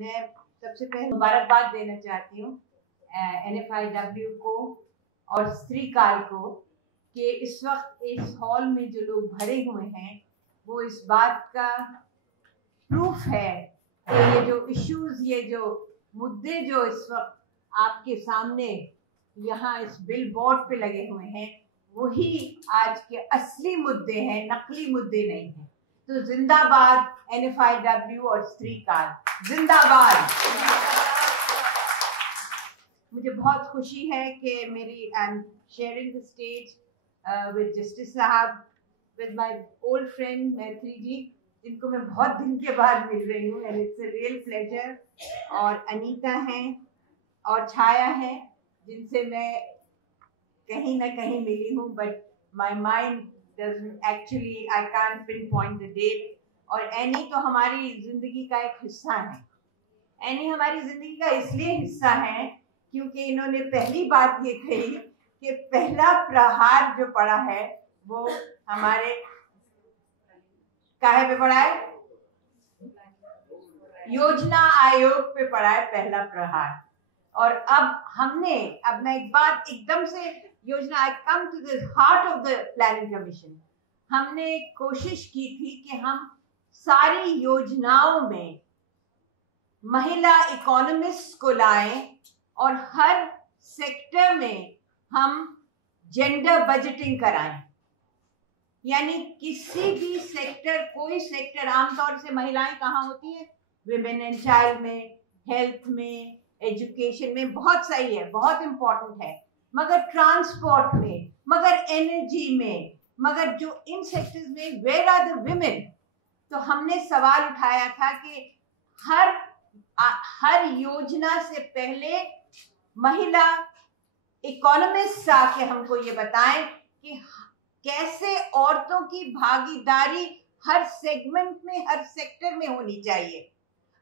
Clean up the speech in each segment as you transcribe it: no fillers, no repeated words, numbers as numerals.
मैं सबसे पहले मुबारकबाद देना चाहती हूँ NFIW को और स्त्रीकाल को कि इस वक्त इस हॉल में जो लोग भरे हुए हैं वो इस बात का प्रूफ है कि ये जो इश्यूज, ये जो मुद्दे जो इस वक्त आपके सामने यहाँ इस बिल बोर्ड पे लगे हुए हैं वही आज के असली मुद्दे हैं, नकली मुद्दे नहीं हैं। तो जिंदाबाद NFIW और स्त्रीकाल, जिंदाबाद। मुझे बहुत खुशी है कि मेरी I am sharing the stage with justice साहब, विद माय ओल्ड फ्रेंड मैत्री जी, जिनको मैं बहुत दिन के बाद मिल रही हूँ, and it's a real pleasure. और अनीता हैं और छाया हैं, जिनसे मैं कहीं ना कहीं मिली हूँ, but my mind doesn't actually, I can't pin point the date. और एनी तो हमारी जिंदगी का एक हिस्सा है। एनी हमारी जिंदगी का इसलिए हिस्सा है क्योंकि इन्होंने पहली बात ये कही कि पहला प्रहार जो पड़ा है वो हमारे काहे पे पड़ा है, योजना आयोग पे पड़ा है पहला प्रहार। और अब मैं एक बात एकदम से योजना, I come to the heart of the planning commission. हमने कोशिश की थी कि हम सारी योजनाओं में महिला इकोनॉमिस्ट को लाएं और हर सेक्टर में हम जेंडर बजटिंग कराएं। यानी किसी भी सेक्टर, कोई सेक्टर, आमतौर से महिलाएं कहाँ होती हैं, विमेन एंड चाइल्ड में, हेल्थ में, एजुकेशन में, बहुत सही है, बहुत इंपॉर्टेंट है, मगर ट्रांसपोर्ट में, मगर एनर्जी में, मगर जो इन सेक्टर्स में वेयर आर द विमेन। तो हमने सवाल उठाया था कि हर योजना से पहले महिला इकोनॉमिस्ट आके हमको ये बताएं कि कैसे औरतों की भागीदारी हर सेगमेंट में, हर सेक्टर में होनी चाहिए।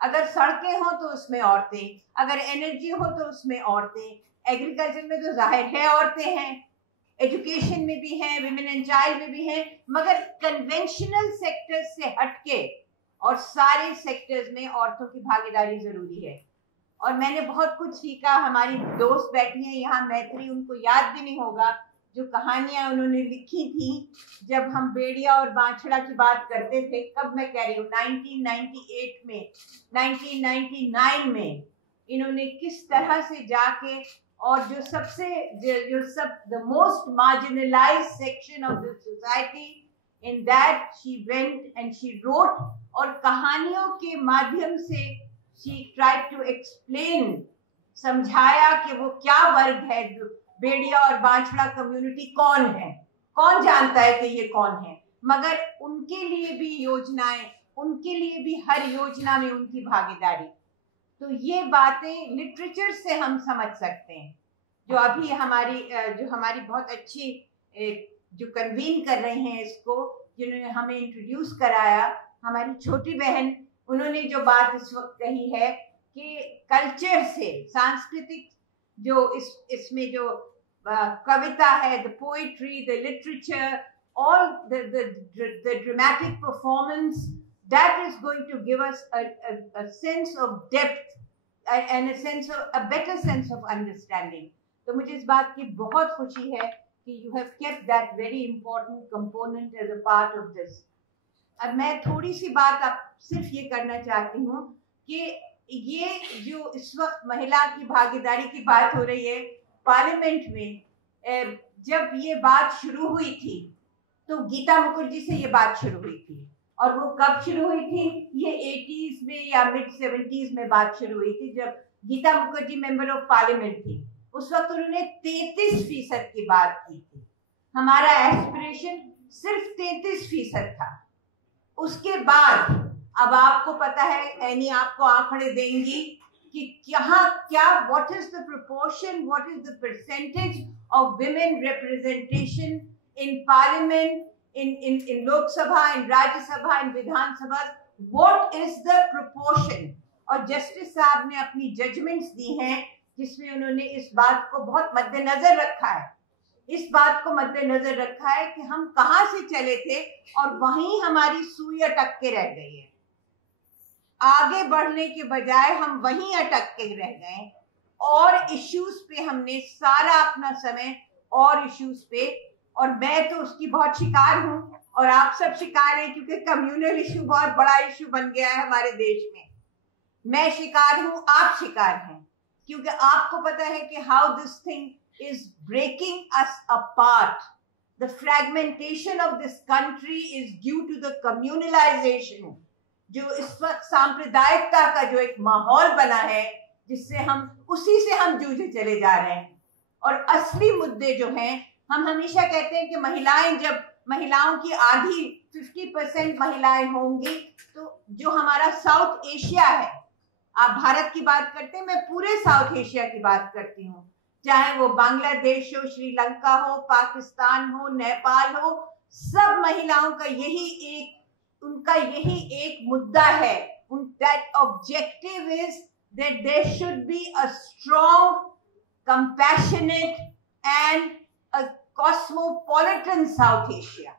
अगर सड़कें हो तो उसमें औरतें, अगर एनर्जी हो तो उसमें औरतें, एग्रीकल्चर में तो जाहिर है औरतें हैं, एजुकेशन में भी हैं, विमेन एंड चाइल्ड में भी हैं, मगर कन्वेंशनल सेक्टर्स से हटके और सारे सेक्टर्स में औरतों की भागीदारी जरूरी है। और मैंने बहुत कुछ सीखा। हमारी दोस्त बैठी हैं यहाँ, मैत्री, उनको याद भी नहीं होगा जो कहानियां उन्होंने लिखी थी जब हम बेड़िया और बांछड़ा की बात करते थे। कब मैं कह रही हूँ, 1998 में, 1999 में इन्होंने किस तरह से जाके और the most marginalized section of the society, in that she went and she wrote, और कहानियों के माध्यम से she tried to explain, समझाया कि वो क्या वर्ग है, बेड़िया और बांछड़ा कम्युनिटी कौन है, कौन जानता है कि ये कौन है, मगर उनके लिए भी योजनाएं, उनके लिए भी हर योजना में उनकी भागीदारी। तो ये बातें लिटरेचर से हम समझ सकते हैं। जो अभी हमारी बहुत अच्छी जो कन्वीन कर रहे हैं इसको, जिन्होंने हमें इंट्रोड्यूस कराया, हमारी छोटी बहन, उन्होंने जो बात इस वक्त कही है कि कल्चर से, सांस्कृतिक जो इसमें जो कविता है, the poetry, the literature, all the dramatic performance, that is going to give us a sense of depth and a better sense of understanding. तो मुझे इस बात की बहुत खुशी है कि you have kept that very important component as a part of this. अब मैं थोड़ी सी बात आप सिर्फ ये करना चाहती हूँ कि ये जो इस वक्त महिला की भागीदारी की बात हो रही है पार्लियामेंट में, जब ये बात शुरू हुई थी तो गीता मुखर्जी से ये बात शुरू हुई थी। और वो कब शुरू हुई थी, ये 80s में या मिड 70s में बात शुरू हुई थी, जब Geeta Mukherjee member of parliament थी। उस वक्त उन्होंने 33% की बात की थी। हमारा एस्पिरेशन सिर्फ 33% था। उसके बाद अब आपको पता है, एनी आपको आंकड़े देंगी कि क्या what is the proportion, what is the percentage of women representation in parliament, in Lok Sabha, in Rajya Sabha, in Vidhan Sabha, what is the proportion? और जस्टिस साहब ने अपनी जजमेंट्स दी हैं जिसमें उन्होंने इस बात को बहुत मद्देनजर रखा है, इस बात को मद्देनजर रखा है कि हम कहाँ से चले थे और वहीं हमारी सुई अटक के रह गई है। आगे बढ़ने के बजाय हम वहीं अटक के रह गए और इश्यूज पे हमने सारा अपना समय और इश्यूज पे, और मैं तो उसकी बहुत शिकार हूं और आप सब शिकार हैं क्योंकि कम्युनल इश्यू बहुत बड़ा इश्यू बन गया है हमारे देश में। मैं शिकार हूं, आप शिकार हैं, क्योंकि आपको पता है कि how this thing is breaking us apart. The fragmentation of this country is due to the communalisation, जो इस वक्त सांप्रदायिकता का जो एक माहौल बना है, जिससे हम उसी से हम जूझे चले जा रहे हैं। और असली मुद्दे जो हैं, हम हमेशा कहते हैं कि महिलाएं, जब महिलाओं की आधी 50% महिलाएं होंगी, तो जो हमारा साउथ एशिया है, आप भारत की बात करते हैं, मैं पूरे साउथ एशिया की बात करती हूँ, चाहे वो बांग्लादेश हो, श्रीलंका हो, पाकिस्तान हो, नेपाल हो, सब महिलाओं का उनका यही एक मुद्दा है। That objective is that there should be a strong, compassionate and a cosmopolitan South Asia।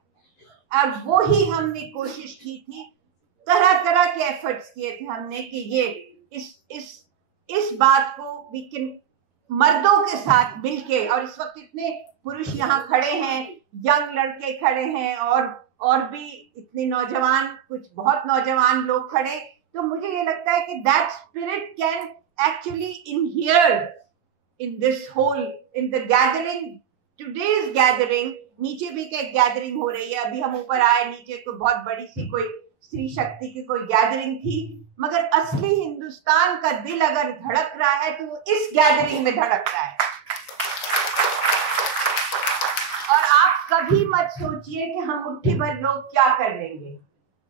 अब वो ही हमने कोशिश की थी, तरह तरह के एफर्ट्स किए थे हमने कि ये इस बात को we can मर्दों के साथ मिलके, और इस वक्त इतने पुरुष यहाँ खड़े हैं, यंग लड़के खड़े हैं और भी इतने नौजवान, कुछ बहुत नौजवान लोग खड़े, तो मुझे ये लगता है कि that spirit can actually inhere in this whole, in the gathering, today's gathering. नीचे भी एक गैदरिंग हो रही है, अभी हम ऊपर आए, नीचे कोई बहुत बड़ी सी कोई स्त्री शक्ति की कोई गैदरिंग थी, मगर असली हिंदुस्तान का दिल अगर धड़क रहा है तो वो इस गैदरिंग में धड़क रहा है। और आप कभी मत सोचिए कि हम मुट्ठी भर लोग क्या कर लेंगे।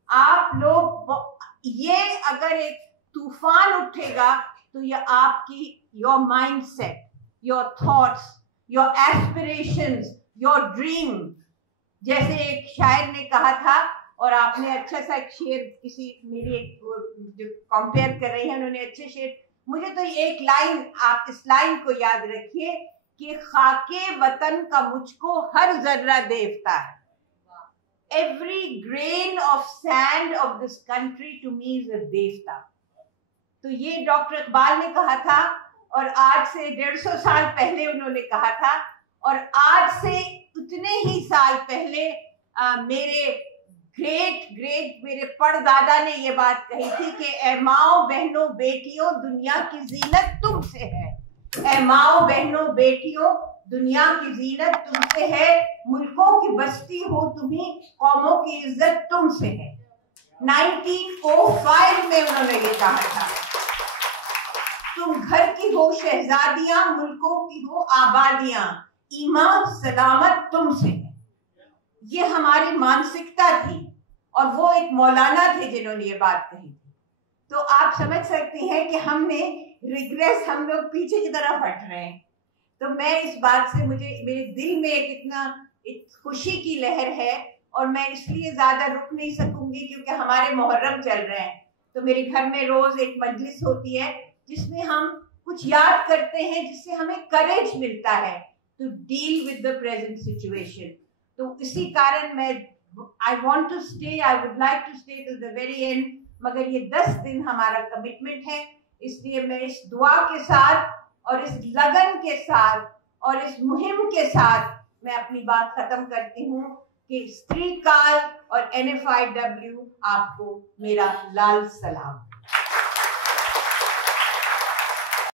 आप लोग, ये अगर एक तूफान उठेगा तो ये आपकी, your mindset, your thoughts, your aspirations, your dream, जैसे एक शायर ने कहा था, और आपने अच्छा सा एक शेर, किसी मेरी एक जो कंपेयर कर रही है उन्होंने अच्छे शेर, मुझे तो एक लाइन, आप इस लाइन को याद रखिए कि खाके वतन का मुझको हर जर्रा देवता है। Every grain of sand of this country to me is a देवता। तो ये डॉक्टर इकबाल ने कहा था, और आज से 150 साल पहले उन्होंने कहा था, और आज से उतने ही साल पहले मेरे मेरे परदादा ने ये बात कही थी कि ऐ माओ बहनों बेटियों दुनिया की जीनत तुमसे है। ऐ माओ बहनों बेटियों दुनिया की जीनत तुमसे है, मुल्कों की बस्ती हो तुम्हीं, कौमों की इज्जत तुमसे है। 1905 में उन्होंने ये कहा था, तुम घर की हो शहजादियां, मुल्कों की हो आबादियां, ईमान सलामत तुमसे है। ये हमारी मानसिकता थी, और वो एक मौलाना थे जिन्होंने ये बात कही थी। तो आप समझ सकती हैं कि हमने रिग्रेस, हम लोग पीछे की तरफ हट रहे हैं। तो मैं इस बात से, मुझे मेरे दिल में एक खुशी की लहर है, और मैं इसलिए ज्यादा रुक नहीं सकूंगी क्योंकि हमारे मुहर्रम चल रहे हैं। तो मेरे घर में रोज एक मजलिस होती है जिसमें हम कुछ याद करते हैं, जिससे हमें करेज मिलता है to deal with the present situation. तो इसी कारण मैं I want to stay, I would like to stay till the very end, मगर ये 10 दिन हमारा कमिटमेंट है, इसलिए मैं इस दुआ के साथ और इस लगन के साथ और इस मुहिम के साथ मैं अपनी बात खत्म करती हूँ कि स्त्री काल और NFIW आपको मेरा लाल सलाम।